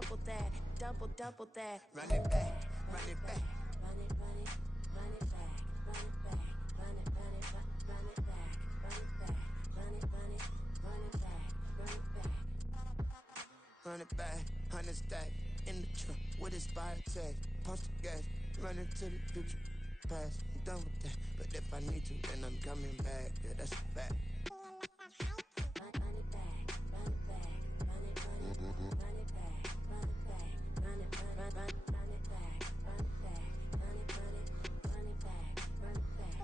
double that, double that. Run it back, run it back. Run it, run it, run it back, run it back, run it, run it, run it back, run it back, run it, run it, run it back, run it back. Run it back, 100 stack in the truck with expired tag. Punch the gas, run into the future. Past, I'm done with that. But if I need to, then I'm coming back. Yeah, that's a fact. Run it back, run it back, run it, run it, run it back, run it back, run it, run it back, run it back, run it, run it, run it back, run it back.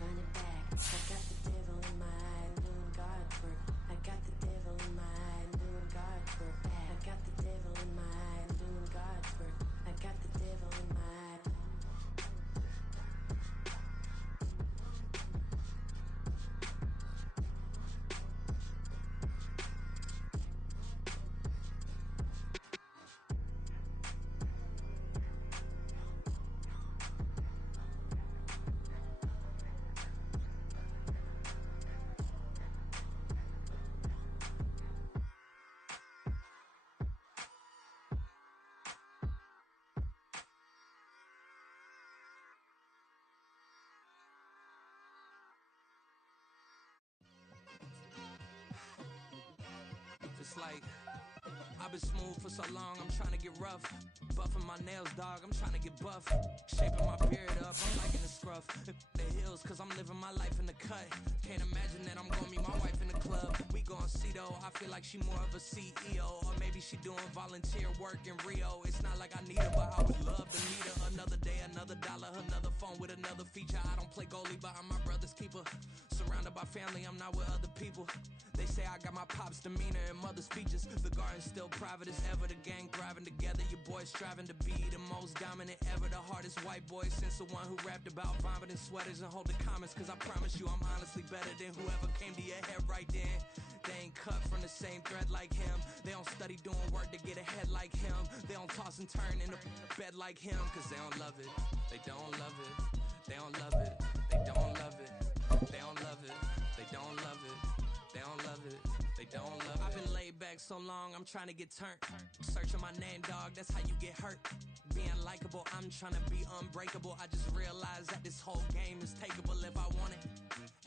Run it back, I got the devil in my eye, doing God's work. I got the devil in my eye, doing God's work. I got the devil in my eye, doing God's work. I got the devil in my eye. It's like, I've been smooth for so long, I'm trying to get rough. Buffing my nails, dog, I'm trying to get buff. Shaping my beard up, I'm liking the scruff. The hills, cause I'm living my life in the cut. Can't imagine that I'm gonna meet my wife in the club. We gon' see though, I feel like she more of a CEO. Or maybe she doing volunteer work in Rio. It's not like I need her, but I would love to meet her. Another day, another dollar, another phone with another feature. I don't play goalie, but I'm my brother's keeper. Surrounded by family, I'm not with other people. They say I got my pop's demeanor and mother's features. The garden's still private as ever. The gang thriving together. Your boys striving to be the most dominant ever. The hardest white boy since the one who rapped about vomiting sweaters and hold the comments. Cause I promise you I'm honestly better than whoever came to your head right then. They ain't cut from the same thread like him. They don't study doing work to get ahead like him. They don't toss and turn in the bed like him. Cause they don't love it. They don't love it. They don't love it. They don't love it. They don't love it. They don't love it. They don't love it. They don't love it. I've been laid back so long, I'm trying to get turned. Searching my name, dog, that's how you get hurt. Being likable, I'm trying to be unbreakable. I just realized that this whole game is takeable if I want it.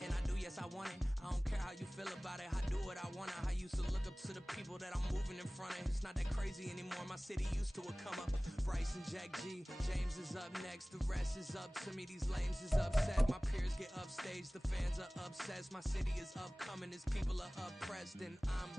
And I do, yes, I want it. I don't care how you feel about it. I do what I want. I used to look up to the people that I'm moving in front of. It's not that crazy anymore. My city used to a come up. Bryce and Jack G. James is up next. The rest is up to me. These lames is upset. My peers get upstaged. The fans are obsessed. My city is upcoming. His people are oppressed. And I'm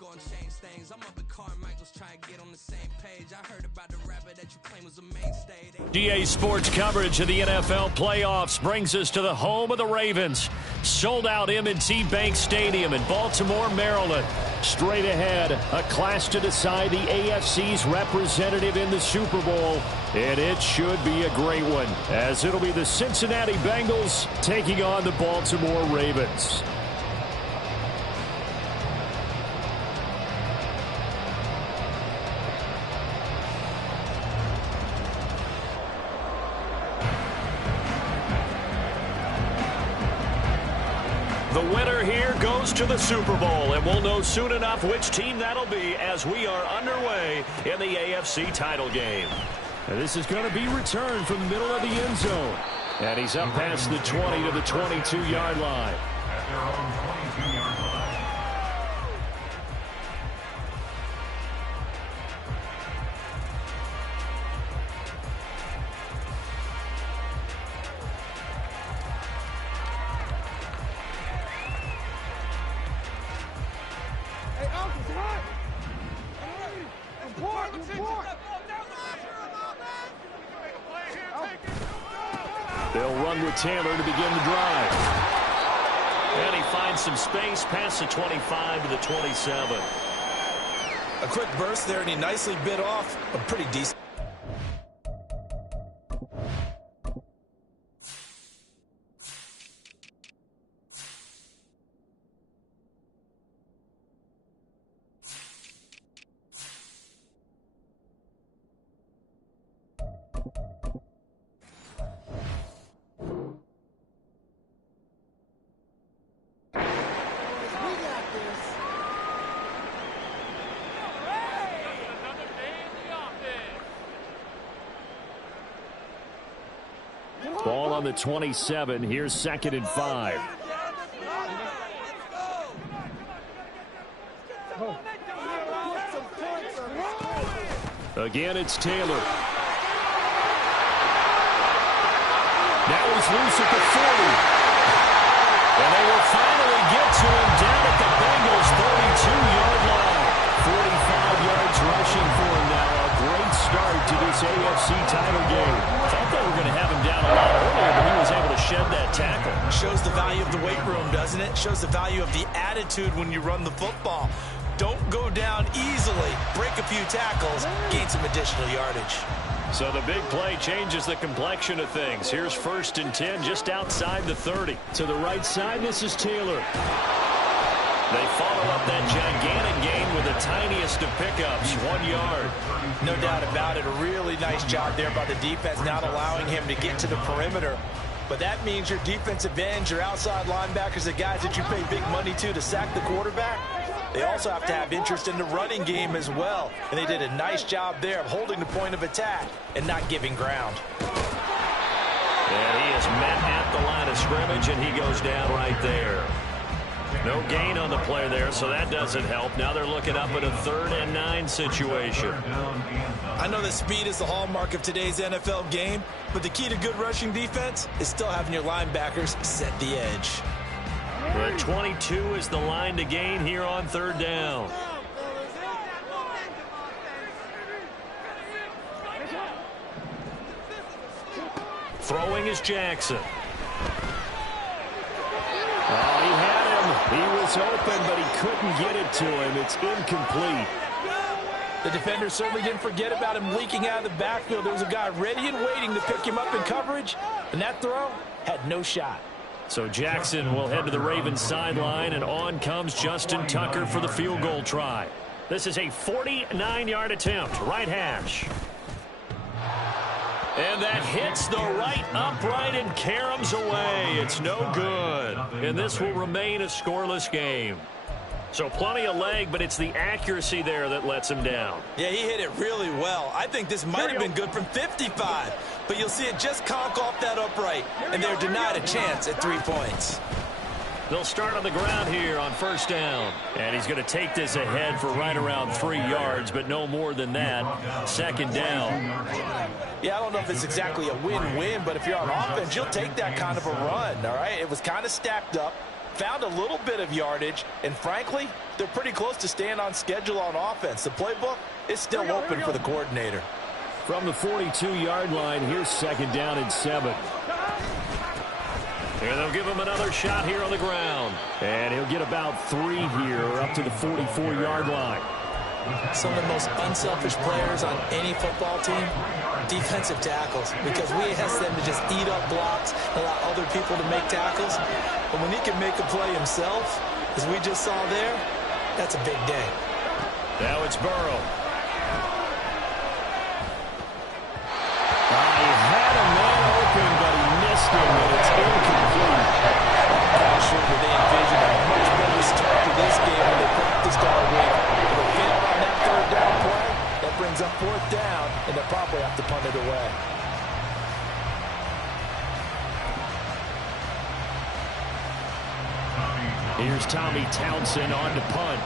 gonna change things. I'm up at Carmichael's trying to get on the same page. I heard about the rapper that you claim was a mainstay. GA Sports coverage of the NFL playoffs brings us to the home of the Ravens. Sold out M&T Bank Stadium in Baltimore, Maryland. Straight ahead, a clash to decide the AFC's representative in the Super Bowl. And it should be a great one, as it'll be the Cincinnati Bengals taking on the Baltimore Ravens. The winner here goes to the Super Bowl, and we'll know soon enough which team that'll be as we are underway in the AFC title game. And this is going to be returned from the middle of the end zone. And he's up past the 20 to the 22-yard line. At their own 22-yard line. They'll run with Taylor to begin the drive. And he finds some space past the 25 to the 27. A quick burst there, and he nicely bit off a pretty decent. on the 27. Here's 2nd and 5. Again, it's Taylor. Now he's loose at the 40. And they will finally get to him down at the Bengals' 32-yard line. 45 yards rushing for him now. A great start to this AFC title game. Thought they were going to have him down a lot earlier, but he was able to shed that tackle. Shows the value of the weight room, doesn't it? Shows the value of the attitude when you run the football. Don't go down easily. Break a few tackles. Gain some additional yardage. So the big play changes the complexion of things. Here's 1st and 10 just outside the 30. To the right side, this is Taylor. They follow up that gigantic gain with the tiniest of pickups, 1 yard. No doubt about it. A really nice job there by the defense, not allowing him to get to the perimeter. But that means your defensive ends, your outside linebackers, the guys that you pay big money to sack the quarterback, they also have to have interest in the running game as well. And they did a nice job there of holding the point of attack and not giving ground. And he is met at the line of scrimmage, and he goes down right there. No gain on the play there, so that doesn't help. Now they're looking up at a 3rd and 9 situation. I know that speed is the hallmark of today's NFL game, but the key to good rushing defense is still having your linebackers set the edge. The 22 is the line to gain here on 3rd down. Throwing is Jackson. Oh, he had him. He was open, but he couldn't get it to him. It's incomplete. The defender certainly didn't forget about him leaking out of the backfield. There was a guy ready and waiting to pick him up in coverage, and that throw had no shot. So Jackson will head to the Ravens sideline, and on comes Justin Tucker for the field goal try. This is a 49-yard attempt, right hash. And that hits the right upright and caroms away. It's no good. And this will remain a scoreless game. So plenty of leg, but it's the accuracy there that lets him down. Yeah, he hit it really well. I think this might have been good from 55. But you'll see it just conk off that upright, and they're denied a chance at 3 points. They'll start on the ground here on 1st down. And he's going to take this ahead for right around 3 yards, but no more than that. 2nd down. Yeah, I don't know if it's exactly a win-win, but if you're on offense, you'll take that kind of a run, all right? It was kind of stacked up, found a little bit of yardage, and frankly, they're pretty close to staying on schedule on offense. The playbook is still open for the coordinator. From the 42-yard line, here's 2nd down and 7. And they'll give him another shot here on the ground. And he'll get about 3 here up to the 44-yard line. Some of the most unselfish players on any football team, defensive tackles, because we ask them to just eat up blocks, allow other people to make tackles. But when he can make a play himself, as we just saw there, that's a big day. Now it's Burrow. He had a man open, but he missed him, and it's incomplete. I'm sure that they envisioned a much better start to this game when they practiced all week. If they fail on that 3rd down play, that brings up 4th down, and they'll probably have to punt it away. Here's Tommy Townsend on to punt.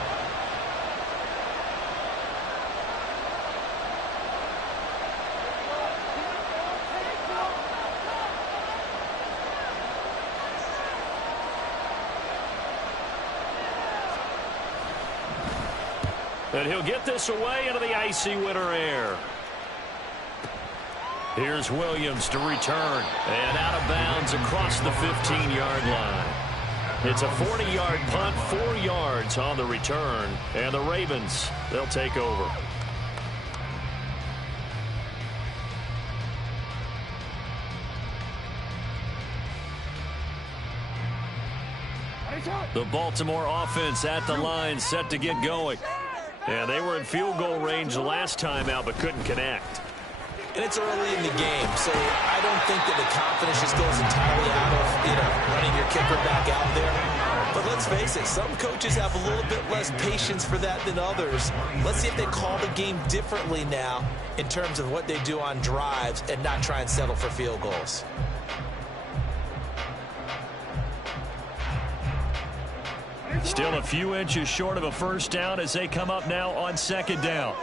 And he'll get this away into the icy winter air. Here's Williams to return. And out of bounds across the 15-yard line. It's a 40-yard punt, 4 yards on the return. And the Ravens, they'll take over. The Baltimore offense at the line, set to get going. And they were in field goal range the last time out, but couldn't connect. And it's early in the game, so I don't think that the confidence just goes entirely out of, running your kicker back out there. But let's face it, some coaches have a little bit less patience for that than others. Let's see if they call the game differently now in terms of what they do on drives and not try and settle for field goals. Still a few inches short of a first down as they come up now on second down.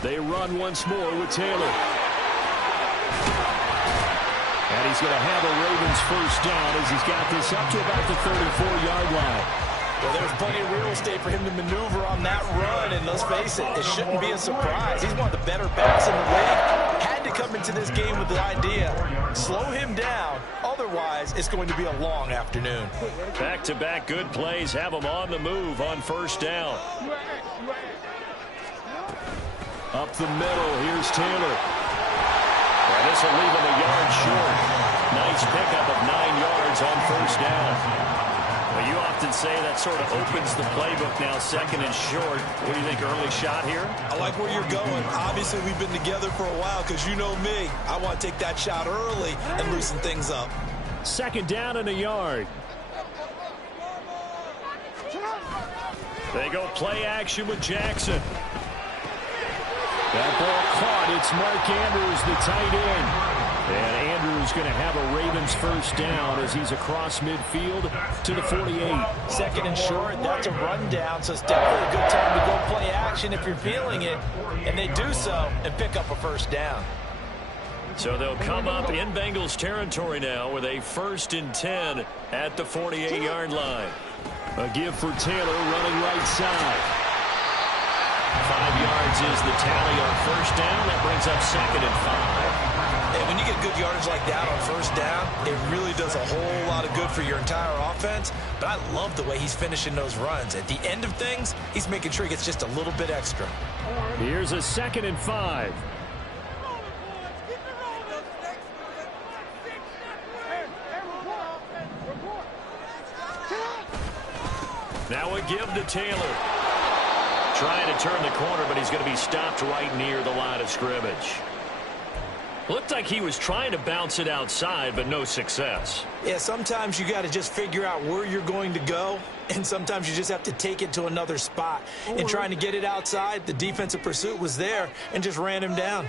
They run once more with Taylor. And he's going to have a Ravens first down as he's got this up to about the 34-yard line. Well, there's plenty of real estate for him to maneuver on that run, and let's face it, it shouldn't be a surprise. He's one of the better backs in the league. Had to come into this game with the idea, slow him down, otherwise it's going to be a long afternoon. Back-to-back good plays have him on the move on first down. Up the middle, here's Taylor. And this will leave him a yard short. Nice pickup of 9 yards on first down. Well, you often say that sort of opens the playbook now, second and short. What do you think, early shot here? I like where you're going. Obviously, we've been together for a while because you know me. I want to take that shot early and loosen things up. Second down and a yard. They go play action with Jackson. That ball caught. It's Mark Andrews, the tight end. And Andrews going to have a Ravens first down as he's across midfield to the 48. Second and short, that's a rundown, so it's definitely a good time to go play action if you're feeling it. And they do so and pick up a first down. So they'll come up in Bengals territory now with a 1st and 10 at the 48-yard line. A give for Taylor running right side. 5 yards is the tally on first down. That brings up 2nd and 5. And when you get good yardage like that on first down, it really does a whole lot of good for your entire offense. But I love the way he's finishing those runs. At the end of things, he's making sure he gets just a little bit extra. Here's a 2nd and 5. Now a give to Taylor. Trying to turn the corner, but he's going to be stopped right near the line of scrimmage. Looked like he was trying to bounce it outside, but no success. Yeah, sometimes you got to just figure out where you're going to go, and sometimes you just have to take it to another spot. And trying to get it outside, the defensive pursuit was there and just ran him down.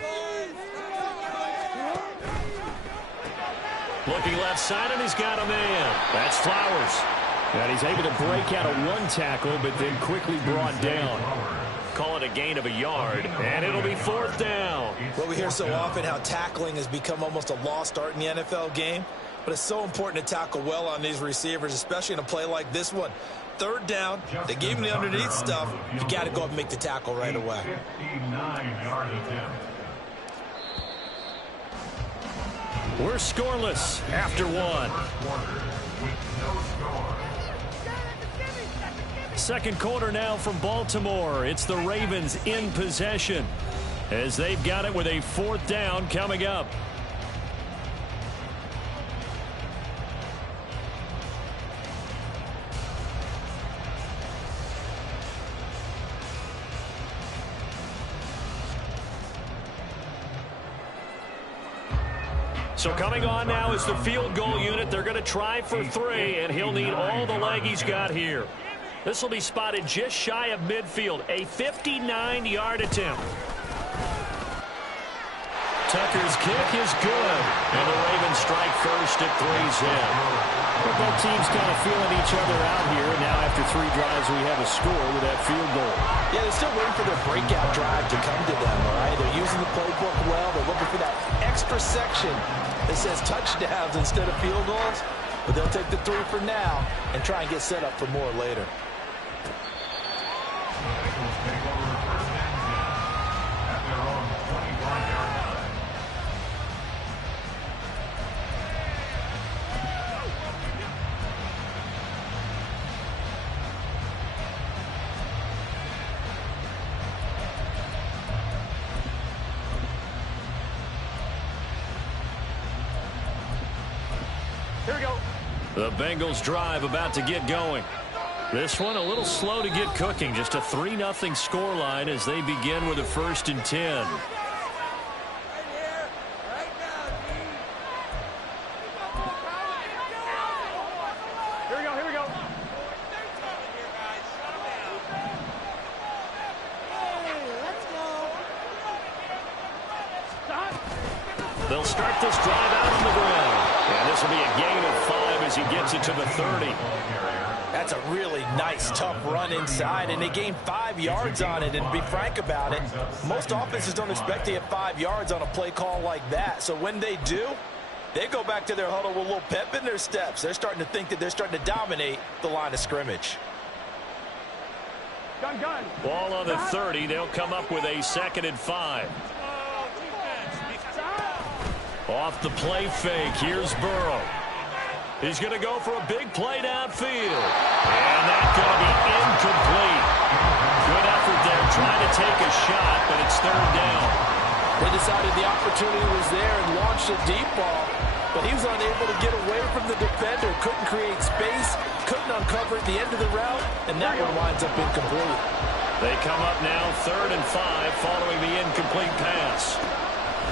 Looking left side, and he's got a man. That's Flowers. And he's able to break out of one tackle, but then quickly brought down. Call it a gain of a yard, and it'll be 4th down. Well, we hear so often how tackling has become almost a lost art in the NFL game, but it's so important to tackle well on these receivers, especially in a play like this one. 3rd down, they gave him the underneath stuff. You got to go up and make the tackle right away. 59-yard attempt. We're scoreless after one. Second quarter now from Baltimore. It's the Ravens in possession as they've got it with a 4th down coming up. So coming on now is the field goal unit. They're going to try for 3, and he'll need all the leg he's got here. This will be spotted just shy of midfield. A 59-yard attempt. Tucker's kick is good. And the Ravens strike first at 3's in. But both teams kind of feeling each other out here. And now after 3 drives, we have a score with that field goal. Yeah, they're still waiting for their breakout drive to come to them, all right? They're using the playbook well. They're looking for that extra section that says touchdowns instead of field goals. But they'll take the 3 for now and try and get set up for more later. Here we go. The Bengals drive about to get going. This one a little slow to get cooking. Just a 3-0 scoreline as they begin with a 1st and 10. They'll start this drive out on the ground. And this will be a gain of 5 as he gets it to the 30. That's a really nice, tough run inside, and they gained 5 yards on it. And to be frank about it, most offenses don't expect to get 5 yards on a play call like that. So when they do, they go back to their huddle with a little pep in their steps. They're starting to think that they're starting to dominate the line of scrimmage. Ball on the 30. They'll come up with a 2nd and 5. Off the play fake. Here's Burrow. He's going to go for a big play downfield. And that's going to be incomplete. Good effort there trying to take a shot, but it's 3rd down. They decided the opportunity was there and launched a deep ball, but he was unable to get away from the defender, couldn't create space, couldn't uncover at the end of the route, and that one winds up incomplete. They come up now 3rd and 5 following the incomplete pass.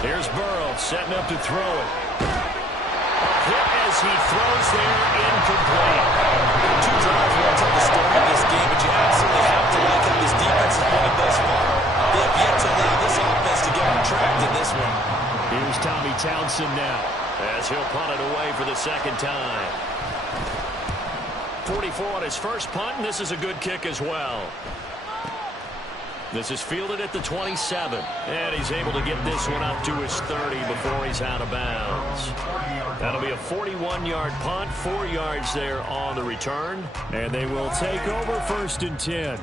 Here's Burrow setting up to throw it. Hit as he throws there, incomplete. 2 drives will tell the story of this game, but you absolutely have to like how this defense has played thus far. They have yet to allow this offense to get on track in this one. Here's Tommy Townsend now as he'll punt it away for the 2nd time. 44 on his first punt, and this is a good kick as well. This is fielded at the 27, and he's able to get this one up to his 30 before he's out of bounds. That'll be a 41-yard punt, 4 yards there on the return, and they will take over 1st and 10.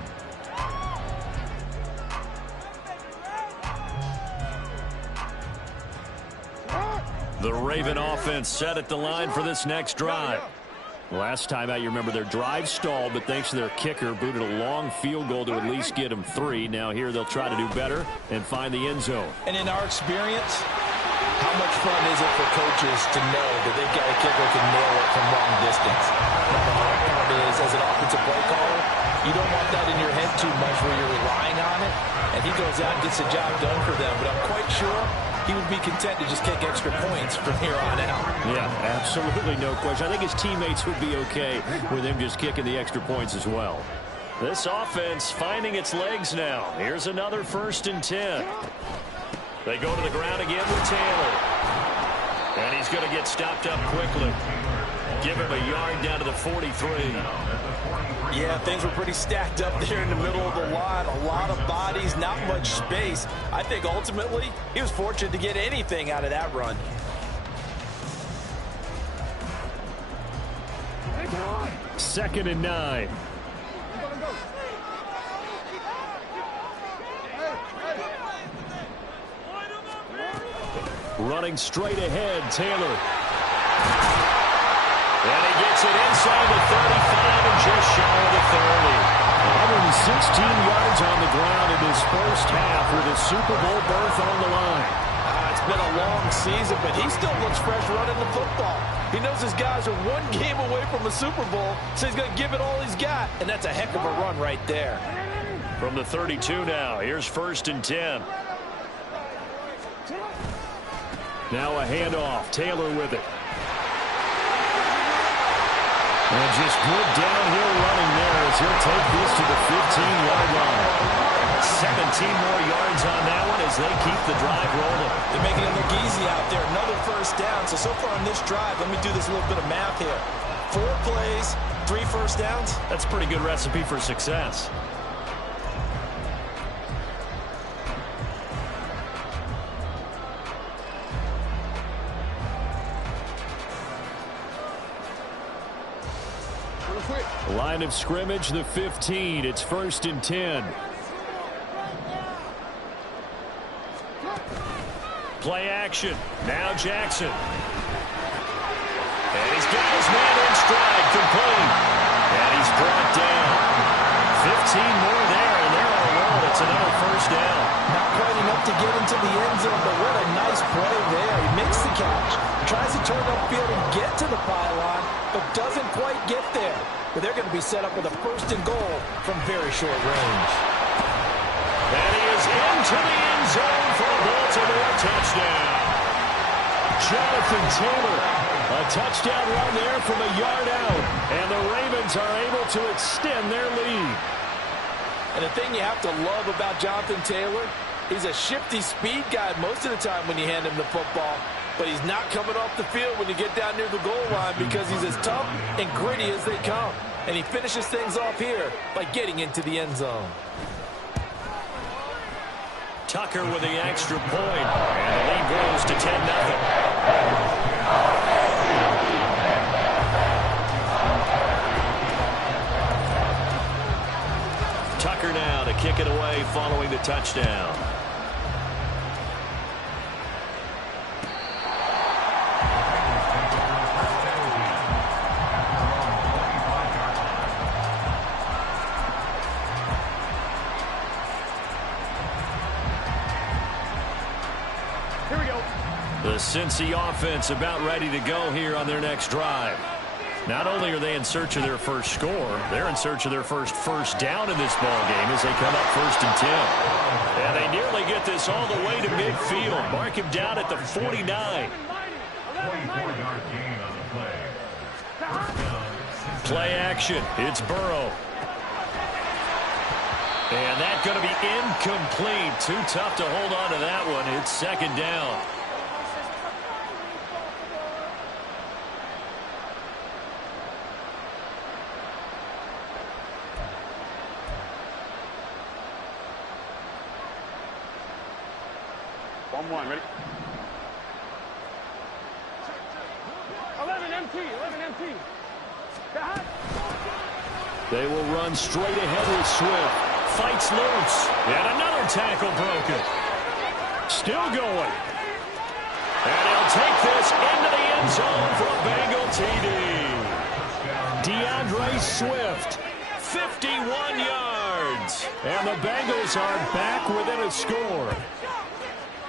The Raven offense set at the line for this next drive. Last time out, you remember their drive stalled, but thanks to their kicker, booted a long field goal to at least get them 3. Now here they'll try to do better and find the end zone. And in our experience, how much fun is it for coaches to know that they've got a kicker who can nail it from long distance? Now the hard part is, as an offensive play caller, you don't want that in your head too much where you're relying on it, and he goes out and gets the job done for them. But I'm quite sure he would be content to just kick extra points from here on out. Yeah, absolutely no question. I think his teammates would be okay with him just kicking the extra points as well. This offense finding its legs now. Here's another 1st and 10. They go to the ground again with Taylor. And he's going to get stopped up quickly. Give him a yard down to the 43. Yeah, things were pretty stacked up there in the middle of the line. A lot of bodies, not much space. I think ultimately he was fortunate to get anything out of that run. Second and 9. Running straight ahead, Taylor. And he gets it inside the 35 and just shy of the 30. 116 yards on the ground in his first half with a Super Bowl berth on the line. It's been a long season, but he still looks fresh running the football. He knows his guys are 1 game away from a Super Bowl, so he's going to give it all he's got, and that's a heck of a run right there. From the 32 now, here's 1st and 10. Now a handoff, Taylor with it. And just good downhill running there as he'll take this to the 15-yard line. 17 more yards on that one as they keep the drive rolling. They're making it look easy out there. Another 1st down. So far on this drive, let me do this little bit of math here. 4 plays, 3 1st downs. That's a pretty good recipe for success. Line of scrimmage, the 15. It's 1st and 10. Play action. Now Jackson. And he's got his man in stride, complete. And he's brought down. 15 more there, and they're on a roll. It's another 1st down. Not quite enough to get into the end zone, but what a nice play there. He makes the catch, tries to turn upfield and get to the pylon, but doesn't quite get there. But they're going to be set up with a 1st and goal from very short range. And he is into the end zone for a Baltimore touchdown. Jonathan Taylor, a touchdown run there from a yard out. And the Ravens are able to extend their lead. And the thing you have to love about Jonathan Taylor, he's a shifty speed guy most of the time when you hand him the football. but he's not coming off the field when you get down near the goal line because he's as tough and gritty as they come. And he finishes things off here by getting into the end zone. Tucker with the extra point, and the lead grows to 10-0. Tucker now to kick it away following the touchdown. The Cincy offense about ready to go here on their next drive. Not only are they in search of their first score, they're in search of their first down in this ball game as they come up 1st and 10. And they nearly get this all the way to midfield. Mark him down at the 49. 24-yard gain on the play. Play action. It's Burrow. And that's going to be incomplete. Too tough to hold on to that one. It's 2nd down. One, ready? 11 MT. They will run straight ahead with Swift. Fights loose. And another tackle broken. Still going. And he'll take this into the end zone for a Bengal TD. DeAndre Swift, 51 yards. And the Bengals are back within a score.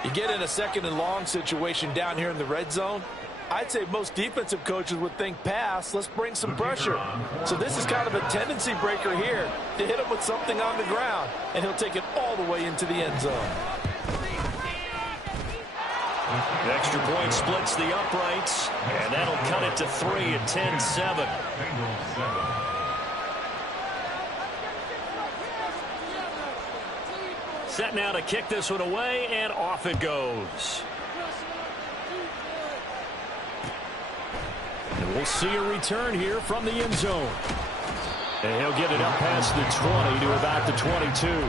You get in a 2nd and long situation down here in the red zone. I'd say most defensive coaches would think pass, let's bring some pressure. So this is kind of a tendency breaker here to hit him with something on the ground, and he'll take it all the way into the end zone. The extra point splits the uprights, and that'll cut it to 3 at 10-7. Set now to kick this one away, and off it goes. And we'll see a return here from the end zone. And he'll get it up past the 20 to about the 22.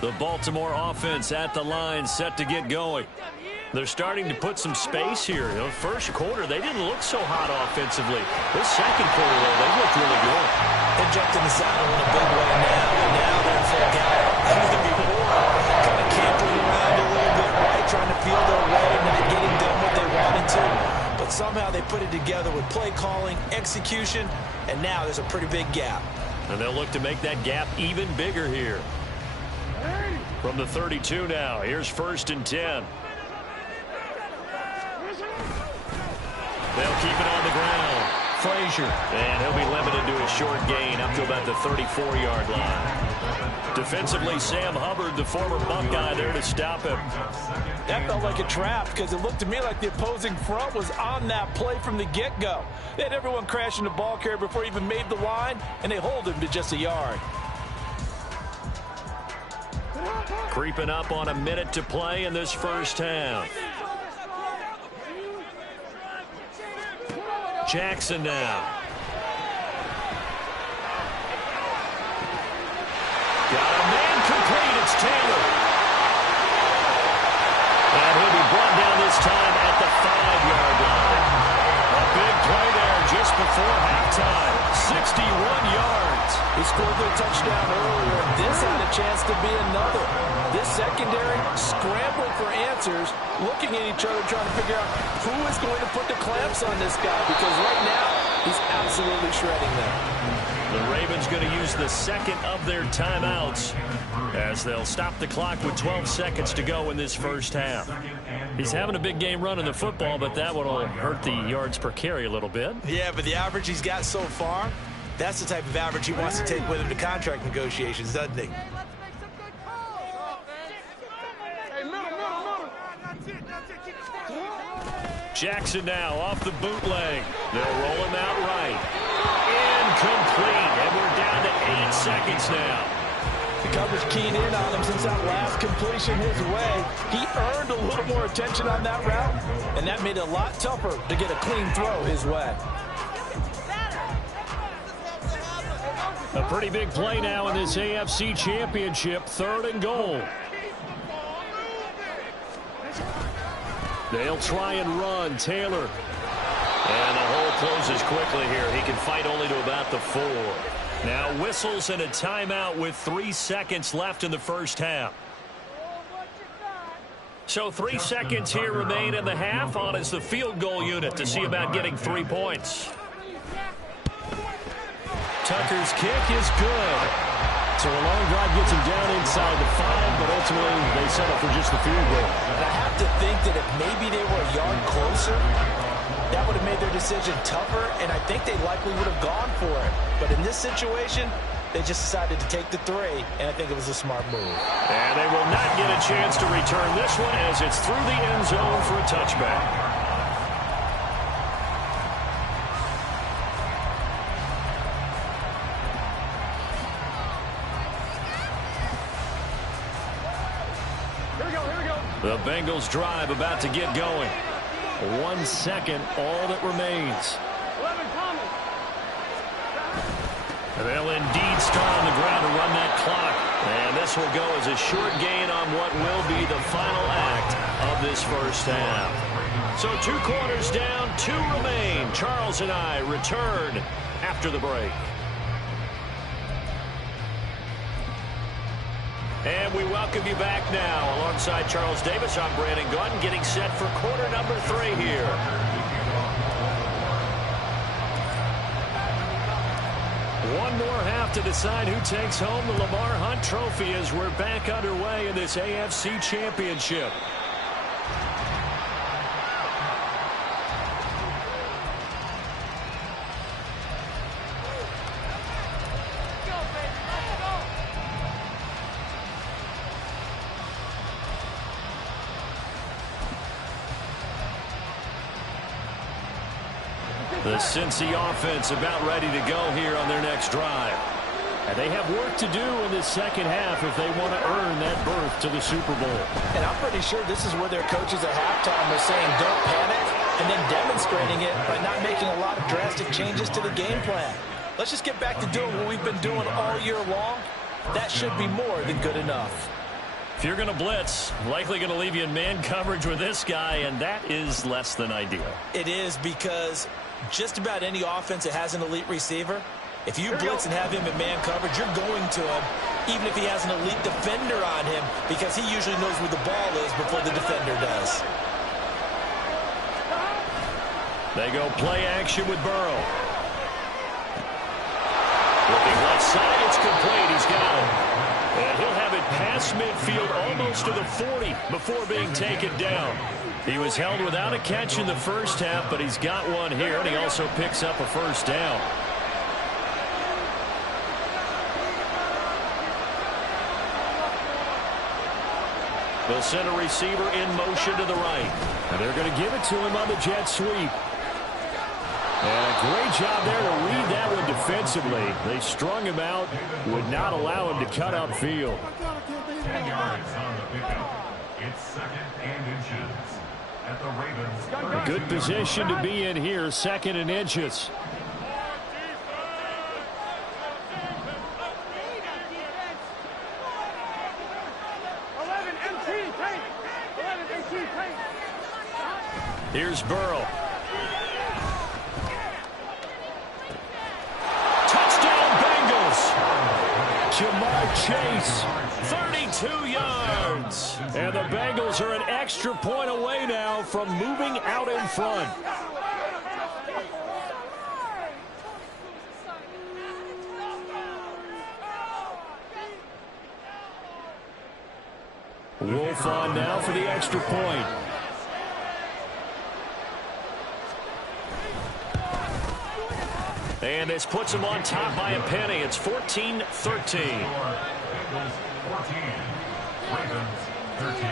The Baltimore offense at the line, set to get going. They're starting to put some space here. The first quarter, they didn't look so hot offensively. This second quarter, though, they looked really good. They jumped in the saddle in a big way now, and now they're in full gallop. Even before, kind of camping around a little bit, right, trying to feel their way, not getting done what they wanted to. But somehow they put it together with play calling, execution, and now there's a pretty big gap. And they'll look to make that gap even bigger here. From the 32 now, here's 1st and 10. They'll keep it on the ground. Frazier. And he'll be limited to a short gain up to about the 34-yard line. Defensively, Sam Hubbard, the former Buckeye, there to stop him. That felt like a trap because it looked to me like the opposing front was on that play from the get-go. They had everyone crashing the ball carrier before he even made the line, and they hold him to just a yard. Creeping up on a minute to play in this first half. Jackson now. Got a man complete. It's Taylor. And he'll be brought down this time at the 5-yard line. A big play there just before halftime. 61 yards. He scored their touchdown earlier, and this had a chance to be another. This secondary scrambling for answers, looking at each other, trying to figure out who is going to put the clamps on this guy, because right now he's absolutely shredding them. The Ravens going to use the second of their timeouts as they'll stop the clock with 12 seconds to go in this first half. He's having a big game running the football, but that one will hurt the yards per carry a little bit. Yeah, but the average he's got so far, that's the type of average he wants to take with him to contract negotiations, doesn't he? Hey, middle. Jackson now off the bootleg. They'll roll him out right. Incomplete, and we're down to 8 seconds now. The coverage keyed in on him since that last completion his way. He earned a little more attention on that route, and that made it a lot tougher to get a clean throw his way. A pretty big play now in this AFC Championship, 3rd and goal. They'll try and run. Taylor. And the hole closes quickly here. He can fight only to about the 4. Now whistles and a timeout with 3 seconds left in the first half. So 3 seconds here remain in the half. On is the field goal unit to see about getting 3 points. Tucker's kick is good. So a long drive gets him down inside the 5, but ultimately they settle for just the field goal. And I have to think that if maybe they were a yard closer, that would have made their decision tougher, and I think they likely would have gone for it. But in this situation, they just decided to take the 3, and I think it was a smart move. And they will not get a chance to return this one as it's through the end zone for a touchback. The Bengals drive about to get going. 1 second, all that remains. They'll indeed start on the ground to run that clock. And this will go as a short gain on what will be the final act of this first half. So 2 quarters down, 2 remain. Charles and I return after the break. And we welcome you back now. Alongside Charles Davis, I'm Brandon Gunn, getting set for quarter number 3 here. One more half to decide who takes home the Lamar Hunt Trophy as we're back underway in this AFC Championship. The Cincy offense about ready to go here on their next drive. And they have work to do in this second half if they want to earn that berth to the Super Bowl. And I'm pretty sure this is where their coaches at halftime were saying don't panic, and then demonstrating it by not making a lot of drastic changes to the game plan. Let's just get back to doing what we've been doing all year long. That should be more than good enough. If you're going to blitz, likely going to leave you in man coverage with this guy, and that is less than ideal. It is, because just about any offense that has an elite receiver, if you blitz and have him in man coverage, you're going to him, even if he has an elite defender on him, because he usually knows where the ball is before the defender does. They go play action with Burrow. Looking left side, it's complete. He's got it. And he'll have it past midfield almost to the 40 before being taken down. He was held without a catch in the first half, but he's got one here, and he also picks up a first down. The center receiver in motion to the right. And they're going to give it to him on the jet sweep. And a great job there to read that one defensively. They strung him out, would not allow him to cut upfield. 10 yards on the pickup. It's 2nd and inches at the Ravens. Good position to be in here, 2nd and inches. Here's Burrow. Touchdown Bengals. Jamar Chase, 32 yards. And the Bengals are an extra point away now from moving out in front. Wolf on now for the extra point. And this puts them on top by a penny. It's 14-13. Bengals 14, Ravens 13.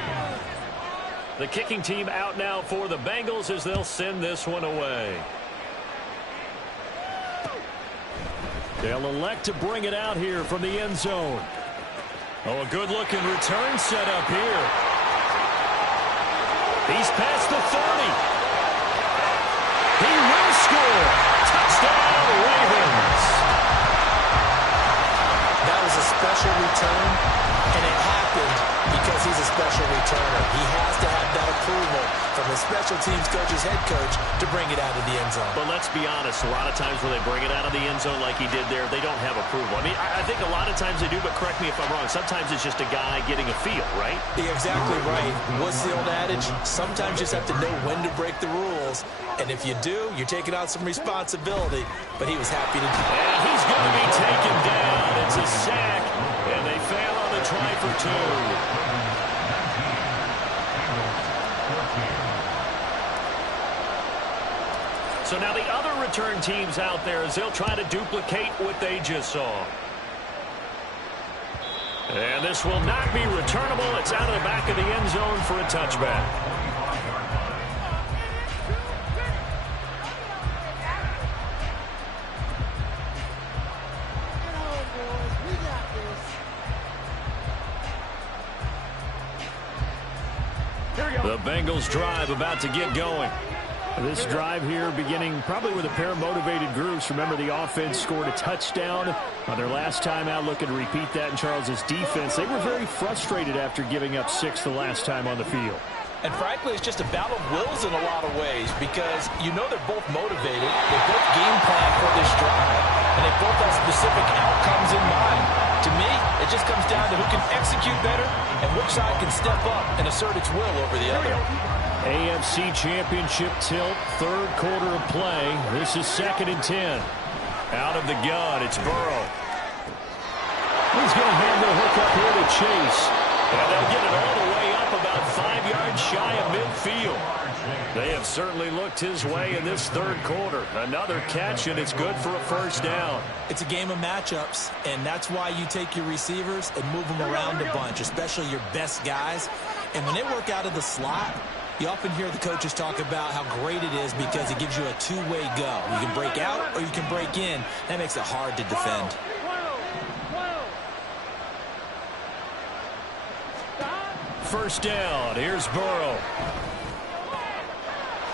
The kicking team out now for the Bengals as they'll send this one away. They'll elect to bring it out here from the end zone. Oh, a good-looking return set up here. He's past the 30. He will score. Touchdown, Ravens. That was a special return, and it happened because he's a special returner. He has to have that approval from the special teams coach's head coach to bring it out of the end zone. But let's be honest, a lot of times when they bring it out of the end zone like he did there, they don't have approval. I mean, I think a lot of times they do, but correct me if I'm wrong. Sometimes it's just a guy getting a feel, right? You're exactly right. What's the old adage? Sometimes you just have to know when to break the rules. And if you do, you're taking on some responsibility. But he was happy to do it. And he's going to be taken down. It's a sack, and they fail on the try for 2. So now the other return teams out there as they'll try to duplicate what they just saw. And this will not be returnable. It's out of the back of the end zone for a touchback. The Bengals drive about to get going. This drive here beginning probably with a pair of motivated groups. Remember, the offense scored a touchdown on their last time out. Looking to repeat that in Charles's defense. They were very frustrated after giving up 6 the last time on the field. And frankly, it's just a battle of wills in a lot of ways because you know they're both motivated. They both game plan for this drive, and they both have specific outcomes in mind. To me, it just comes down to who can execute better and which side can step up and assert its will over the other. AFC Championship tilt, third quarter of play. This is 2nd and 10. Out of the gun, it's Burrow. He's going to hand the hook up here to Chase. And they'll get it all the way up about 5 yards shy of midfield. They have certainly looked his way in this third quarter. Another catch, and it's good for a first down. It's a game of matchups, and that's why you take your receivers and move them around a bunch, especially your best guys. And when they work out of the slot, you often hear the coaches talk about how great it is because it gives you a two-way go. You can break out or you can break in. That makes it hard to defend. First down. Here's Burrow.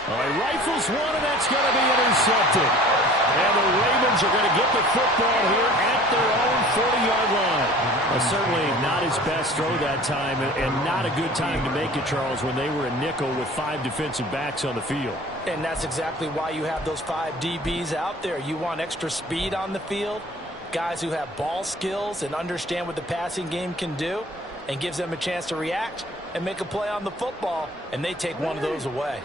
He rifles one, and that's going to be intercepted. And the Ravens are going to get the football here at their own 40-yard line. Certainly not his best throw that time, and not a good time to make it, Charles, when they were a nickel with 5 defensive backs on the field. And that's exactly why you have those 5 DBs out there. You want extra speed on the field, guys who have ball skills and understand what the passing game can do, and gives them a chance to react and make a play on the football, and they take one of those away.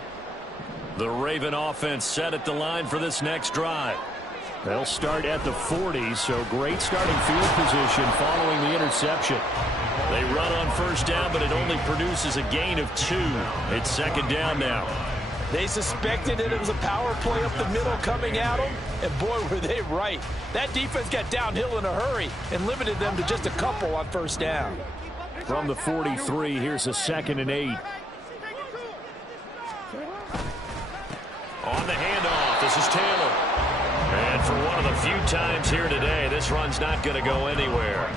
The Raven offense set at the line for this next drive. They'll start at the 40, so great starting field position following the interception. They run on first down, but it only produces a gain of 2. It's 2nd down now. They suspected that it was a power play up the middle coming at them, and boy, were they right. That defense got downhill in a hurry and limited them to just a couple on first down. From the 43, here's a 2nd and 8. On the handoff, this is Taylor. And for one of the few times here today, this run's not going to go anywhere.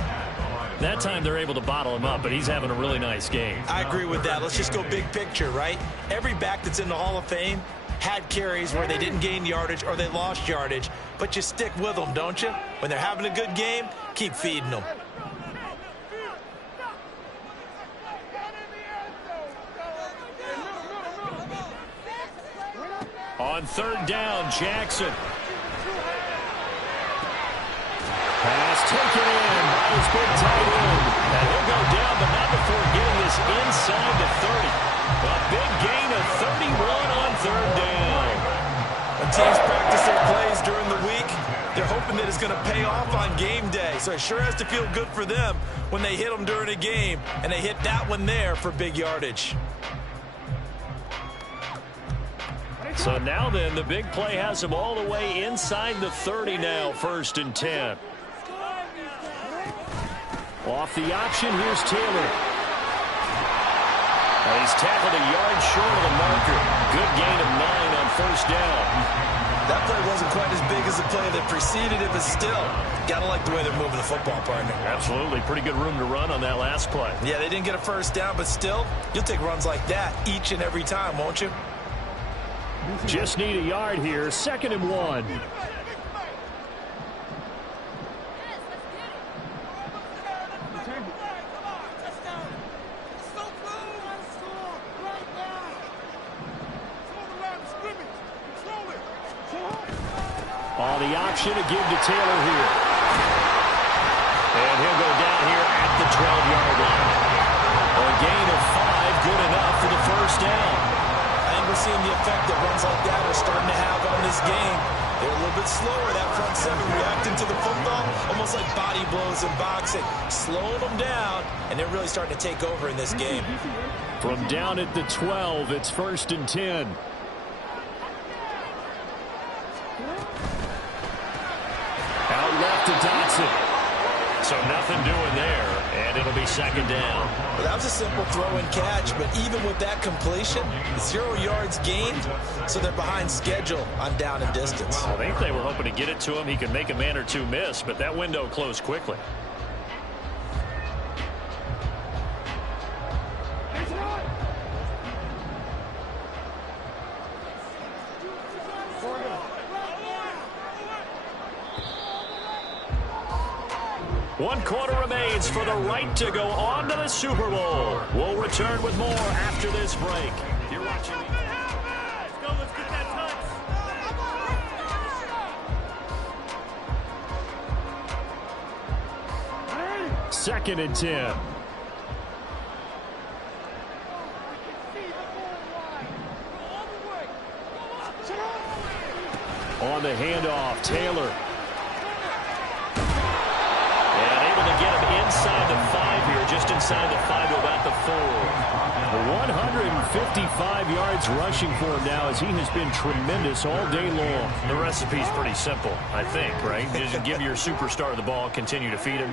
That time they're able to bottle him up, but he's having a really nice game. I agree with that. Let's just go big picture, right? Every back that's in the Hall of Fame had carries where they didn't gain yardage or they lost yardage, but you stick with them, don't you? When they're having a good game, keep feeding them. On third down, Jackson. Pass taken in by his big tight end. And he'll go down, but not before getting this inside the 30. A big gain of 31 on third down. When teams practice their plays during the week, they're hoping that it's going to pay off on game day. So it sure has to feel good for them when they hit them during a game, and they hit that one there for big yardage. So now then, the big play has him all the way inside the 30 now, 1st and 10. Off the option, here's Taylor. He's tackled a yard short of the marker. Good gain of 9 on first down. That play wasn't quite as big as the play that preceded it, but still, got to like the way they're moving the football, partner. Absolutely. Pretty good room to run on that last play. Yeah, they didn't get a first down, but still, you'll take runs like that each and every time, won't you? Just need a yard here. 2nd and 1. On the option to give to Taylor here. And he'll go down here at the 12-yard line. A gain of 5, good enough for the first down. I think we're seeing the effect that runs like that are starting to have on this game. They're a little bit slower, that front seven reacting to the football, almost like body blows in boxing, slowing them down, and they're really starting to take over in this game. From down at the 12, it's 1st and 10. Out left to Dotson. So nothing doing there, and it'll be 2nd down. Well, that was a simple throw and catch, but even with that completion, 0 yards gained, so they're behind schedule on down and distance. I think they were hoping to get it to him. He could make a man or two miss, but that window closed quickly. One quarter remains for the right to go on to the Super Bowl. We'll return with more after this break. You're watching. Let's go. Let's get that touch. 2nd and 10. On the handoff, Taylor. To get him inside the 5 here, just inside the 5 to about the 4. 155 yards rushing for him now as he has been tremendous all day long. The recipe's pretty simple, I think, right? Just give your superstar the ball, continue to feed him.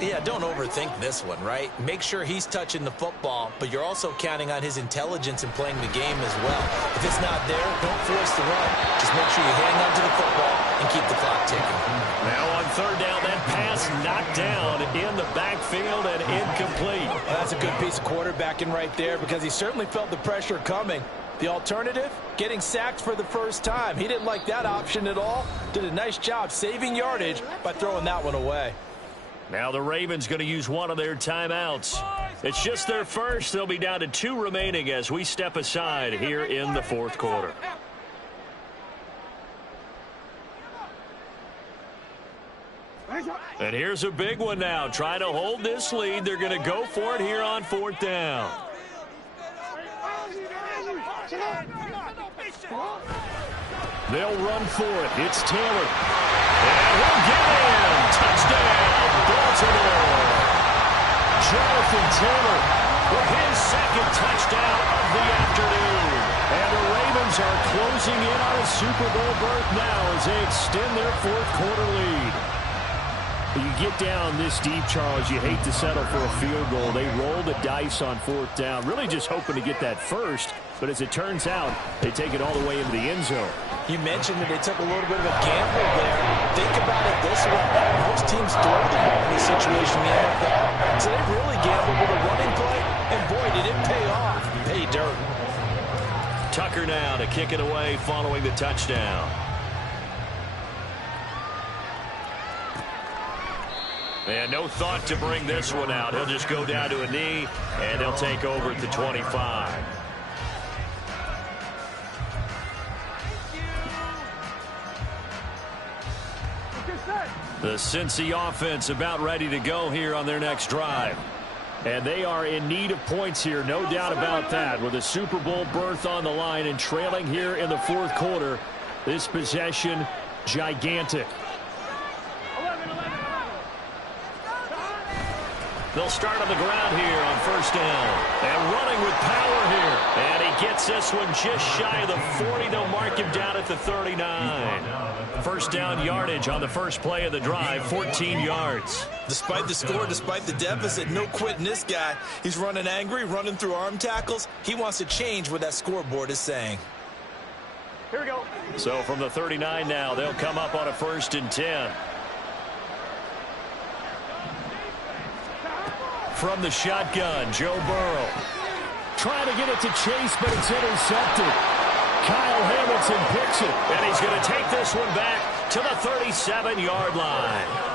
Yeah, don't overthink this one, right? Make sure he's touching the football, but you're also counting on his intelligence in playing the game as well. If it's not there, don't force the run. Just make sure you hang on to the football and keep the clock ticking. Now on 3rd down, that pass knocked down in the backfield and incomplete. Well, that's a good piece of quarterbacking right there because he certainly felt the pressure coming. The alternative, getting sacked for the first time. He didn't like that option at all. Did a nice job saving yardage by throwing that one away. Now the Ravens going to use one of their timeouts. It's just their first. They'll be down to 2 remaining as we step aside here in the 4th quarter. And here's a big one now. Trying to hold this lead. They're going to go for it here on 4th down. They'll run for it. It's Taylor. And he'll get in. Touchdown, Baltimore. Jonathan Taylor with his 2nd touchdown of the afternoon. And the Ravens are closing in on a Super Bowl berth now as they extend their 4th quarter lead. You get down this deep, Charles, you hate to settle for a field goal. They roll the dice on 4th down, really just hoping to get that first. But as it turns out, they take it all the way into the end zone. You mentioned that they took a little bit of a gamble there. Think about it this way. Most teams throw the ball in this situation in the NFL. So they really gambled with a running play, and boy, did it pay off. Pay dirt. Tucker now to kick it away following the touchdown. And no thought to bring this one out. He'll just go down to a knee, and they'll take over at the 25. The Cincy offense about ready to go here on their next drive. And they are in need of points here, no doubt about that. With a Super Bowl berth on the line and trailing here in the 4th quarter, this possession gigantic. They'll start on the ground here on first down. And running with power here. And he gets this one just shy of the 40. They'll mark him down at the 39. First down yardage on the first play of the drive, 14 yards. Despite the score, despite the deficit, no quitting this guy. He's running angry, running through arm tackles. He wants to change what that scoreboard is saying. Here we go. So from the 39 now, they'll come up on a 1st and 10. From the shotgun, Joe Burrow. Trying to get it to Chase, but it's intercepted. Kyle Hamilton picks it. And he's going to take this one back to the 37-yard line.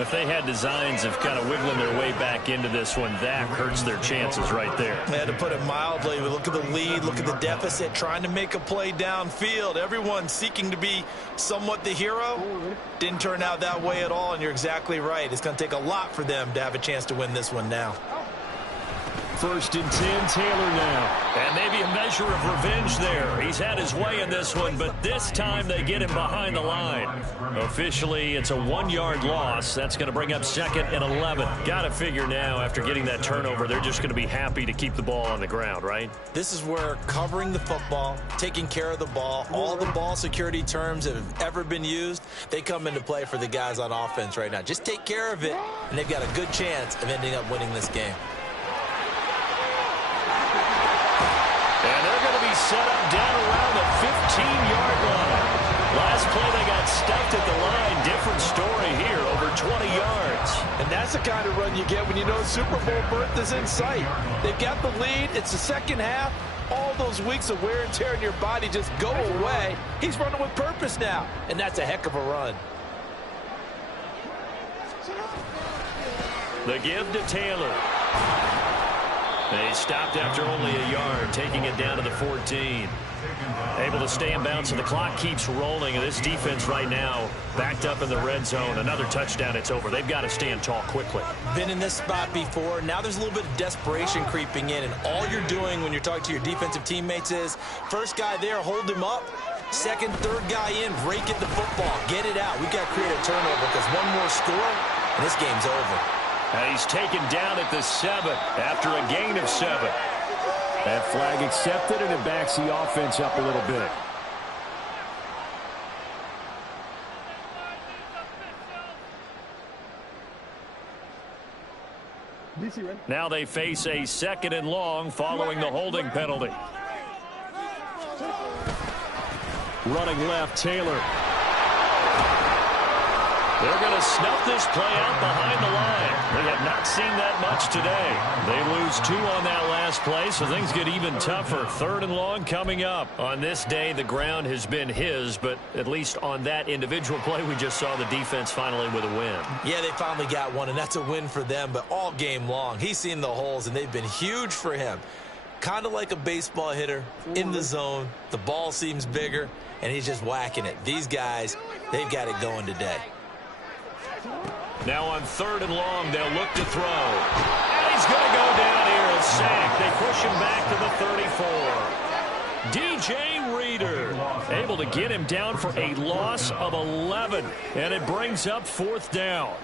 If they had designs of kind of wiggling their way back into this one, that hurts their chances right there. They had to put it mildly. Look at the lead, look at the deficit, trying to make a play downfield. Everyone seeking to be somewhat the hero. Didn't turn out that way at all, and you're exactly right. It's going to take a lot for them to have a chance to win this one now. 1st and 10, Taylor now. And maybe a measure of revenge there. He's had his way in this one, but this time they get him behind the line. Officially, it's a 1-yard loss. That's going to bring up 2nd and 11. Got to figure now, after getting that turnover, they're just going to be happy to keep the ball on the ground, right? This is where covering the football, taking care of the ball, all the ball security terms that have ever been used, they come into play for the guys on offense right now. Just take care of it, and they've got a good chance of ending up winning this game. And they're going to be set up down around the 15-yard line. Last play they got stuffed at the line. Different story here, over 20 yards. And that's the kind of run you get when you know Super Bowl berth is in sight. They've got the lead. It's the second half. All those weeks of wear and tear in your body just go away. He's running with purpose now, and that's a heck of a run. The give to Taylor. They stopped after only a yard, taking it down to the 14. Able to stay in bounds, and the clock keeps rolling. And this defense right now backed up in the red zone. Another touchdown, it's over. They've got to stand tall quickly. Been in this spot before. Now there's a little bit of desperation creeping in, and all you're doing when you're talking to your defensive teammates is, first guy there, hold him up. Second, third guy in, rake at the football. Get it out. We've got to create a turnover because one more score, and this game's over. And he's taken down at the 7 after a gain of 7. That flag accepted, and it backs the offense up a little bit. Now they face a 2nd and long following the holding penalty. Running left, Taylor. They're going to snuff this play out behind the line. They have not seen that much today. They lose 2 on that last play, so things get even tougher. 3rd and long coming up. On this day, the ground has been his, but at least on that individual play, we just saw the defense finally with a win. Yeah, they finally got one, and that's a win for them, but all game long, he's seen the holes, and they've been huge for him. Kind of like a baseball hitter in the zone. The ball seems bigger, and he's just whacking it. These guys, they've got it going today. Now on 3rd and long, they'll look to throw. And he's going to go down here, a sack. They push him back to the 34. DJ Reader able to get him down for a loss of 11. And it brings up 4th down.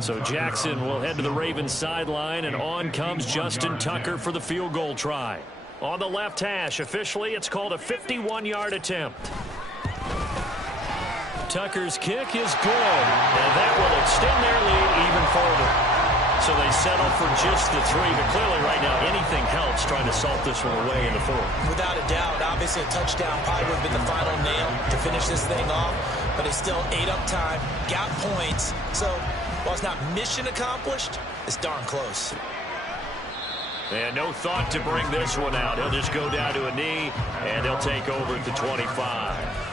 So Jackson will head to the Ravens sideline, and on comes Justin Tucker for the field goal try. On the left hash, officially, it's called a 51-yard attempt. Tucker's kick is good, and that will extend their lead even further. So they settle for just the 3, but clearly right now anything helps trying to salt this one away in the 4th. Without a doubt, obviously a touchdown probably would have been the final nail to finish this thing off, but they still ate up time, got points. So while it's not mission accomplished, it's darn close. And no thought to bring this one out. He'll just go down to a knee, and they'll take over at the 25.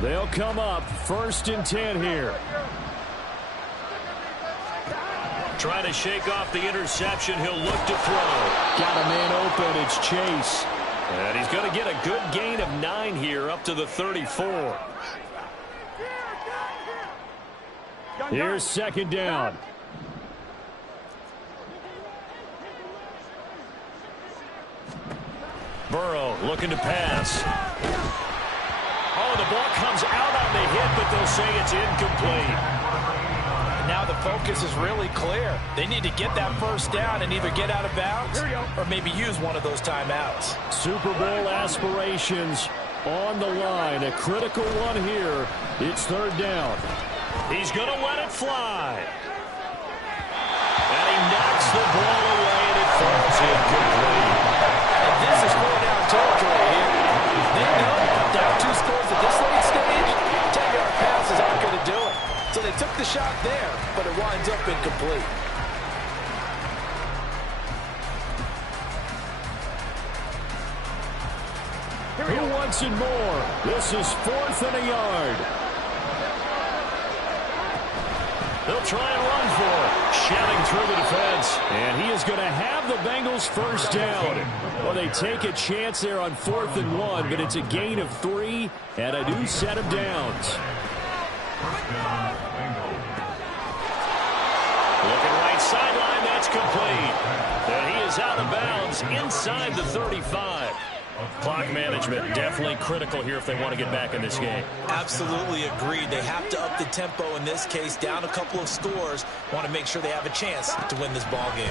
They'll come up 1st and 10 here. Trying to shake off the interception. He'll look to throw. Got a man open. It's Chase. And he's going to get a good gain of 9 here up to the 34. Here's 2nd down. Burrow looking to pass. the ball comes out on the hit, but they'll say it's incomplete. Now the focus is really clear. They need to get that first down and either get out of bounds or maybe use one of those timeouts. Super Bowl aspirations on the line. A critical one here. It's third down. He's going to let it fly. And he knocks the ball away, and it falls incomplete. And this is 4-down territory here. They know down 2 scores at this late stage, 10-yard passes aren't going to do it. So they took the shot there, but it winds up incomplete. Who wants it more? This is 4th and a yard. They'll try and run for it. Shelling through the defense. And he is going to have the Bengals first down. Well, they take a chance there on 4th and 1, but it's a gain of 3 and a new set of downs. Looking right sideline, that's complete. And he is out of bounds inside the 35. Clock management definitely critical here if they want to get back in this game. Absolutely agreed. They have to up the tempo in this case, down a couple of scores. Want to make sure they have a chance to win this ball game.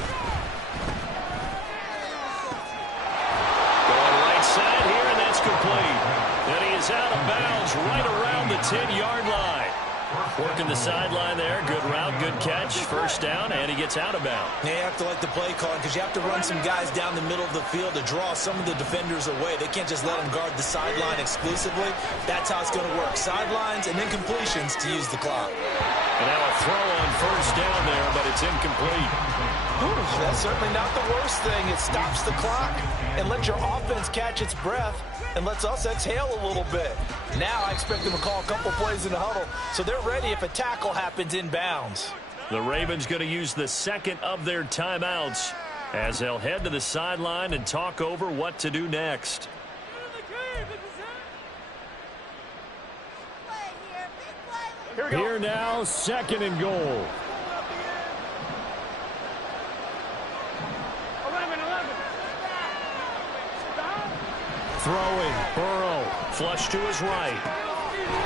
Going right side here, and that's complete. And he is out of bounds right around the 10-yard line. Working the sideline there. Good route, good catch. First down, and he gets out of bounds. They have to like the play calling because you have to run some guys down the middle of the field to draw some of the defenders away. They can't just let them guard the sideline exclusively. That's how it's going to work. Sidelines and then completions to use the clock. And now a throw on first down there, but it's incomplete. That's certainly not the worst thing. It stops the clock and lets your offense catch its breath and lets us exhale a little bit. Now I expect them to call a couple plays in the huddle, so they're ready if a tackle happens inbounds. The Ravens going to use the second of their timeouts as they'll head to the sideline and talk over what to do next. Here now, 2nd and goal. Throwing, Burrow, flush to his right.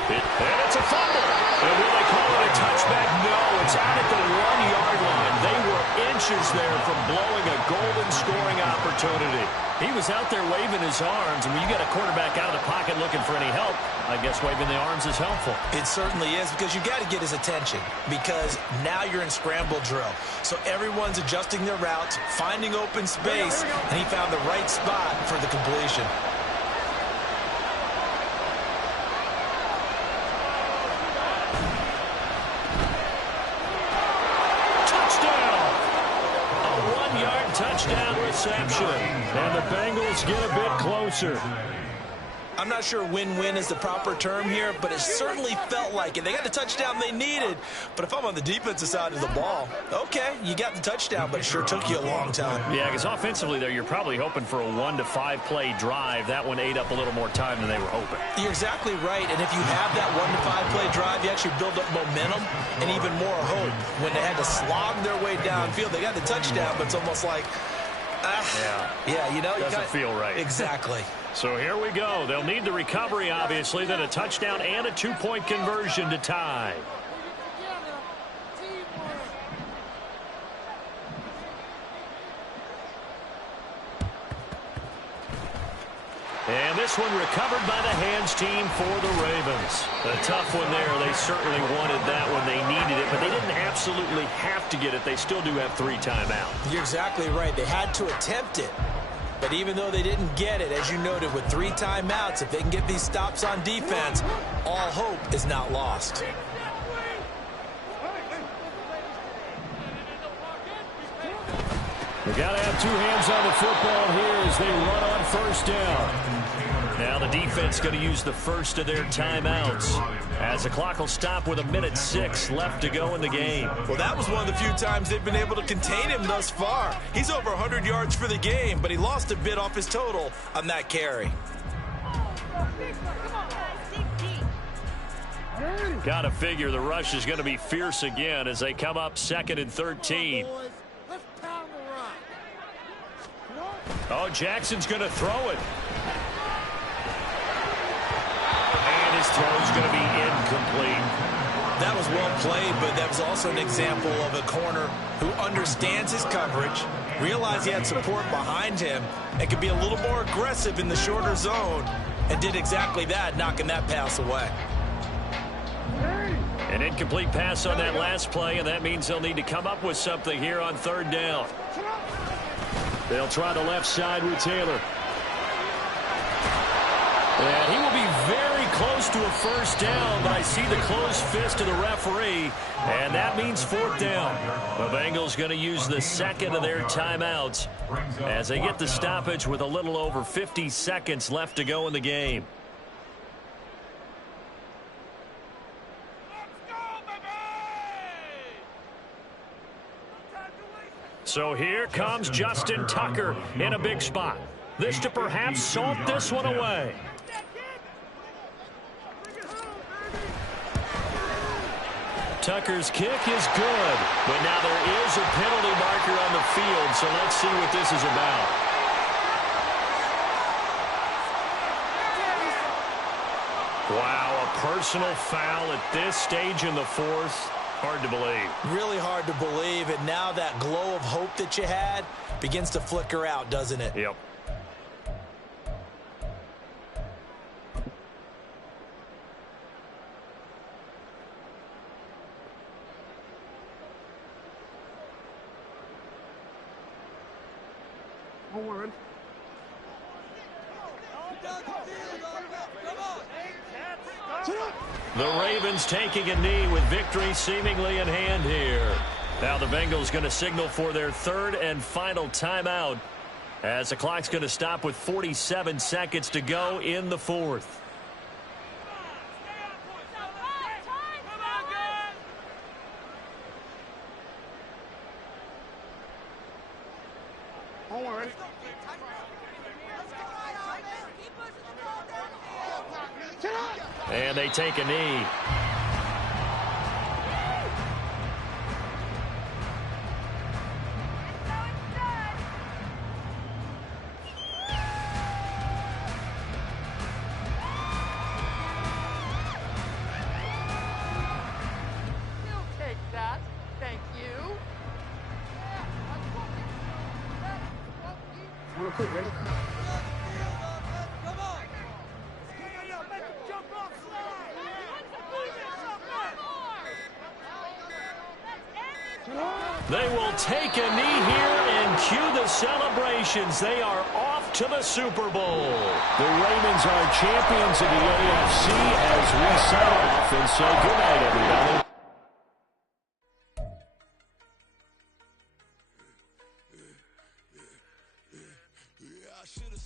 And it's a fumble. And will they call it a touchback? No, it's out at the 1-yard line. They were inches there from blowing a golden scoring opportunity. He was out there waving his arms, and when you get a quarterback out of the pocket looking for any help, I guess waving the arms is helpful. It certainly is, because you got to get his attention, because now you're in scramble drill. So everyone's adjusting their routes, finding open space, and he found the right spot for the completion. Touchdown reception. And the Bengals get a bit closer. I'm not sure win-win is the proper term here, but it certainly felt like it. They got the touchdown they needed, but if I'm on the defensive side of the ball, okay, you got the touchdown, but it sure took you a long time. Yeah, because offensively there, you're probably hoping for a 1 to 5 play drive. That one ate up a little more time than they were hoping. You're exactly right, and if you have that 1 to 5 play drive, you actually build up momentum and even more hope. When they had to slog their way downfield, they got the touchdown, but it's almost like, you know, doesn't feel right. Exactly. So here we go. They'll need the recovery, obviously, then a touchdown and a 2-point conversion to tie. And this one recovered by the hands team for the Ravens. A tough one there. They certainly wanted that one. They needed it, but they didn't absolutely have to get it. They still do have 3 timeouts. You're exactly right. They had to attempt it. But even though they didn't get it, as you noted, with 3 timeouts, if they can get these stops on defense, all hope is not lost. They got to have 2 hands on the football here as they run on first down. Now the defense going to use the first of their timeouts as the clock will stop with 1:06 left to go in the game. Well, that was one of the few times they've been able to contain him thus far. He's over 100 yards for the game, but he lost a bit off his total on that carry. Got to figure the rush is going to be fierce again as they come up 2nd and 13. Oh, Jackson's going to throw it. And his throw's going to be incomplete. That was well played, but that was also an example of a corner who understands his coverage, realized he had support behind him, and could be a little more aggressive in the shorter zone, and did exactly that, knocking that pass away. An incomplete pass on that last play, and that means they'll need to come up with something here on third down. They'll try the left side with Taylor. And he will be very close to a first down, but I see the closed fist of the referee, and that means fourth down. The Bengals going to use the second of their timeouts as they get the stoppage with a little over 50 seconds left to go in the game. So here comes Justin Tucker in a big spot. This to perhaps salt this one away. Tucker's kick is good, but now there is a penalty marker on the field, so let's see what this is about. Wow, a personal foul at this stage in the fourth. Hard to believe. Really hard to believe, and now that glow of hope that you had begins to flicker out, doesn't it? Yep. The Ravens taking a knee with victory seemingly in hand here. Now the Bengals going to signal for their third and final timeout as the clock's going to stop with 47 seconds to go in the fourth. And they take a knee. They will take a knee here and cue the celebrations. They are off to the Super Bowl. The Ravens are champions of the AFC as we sign off and say good night, everybody.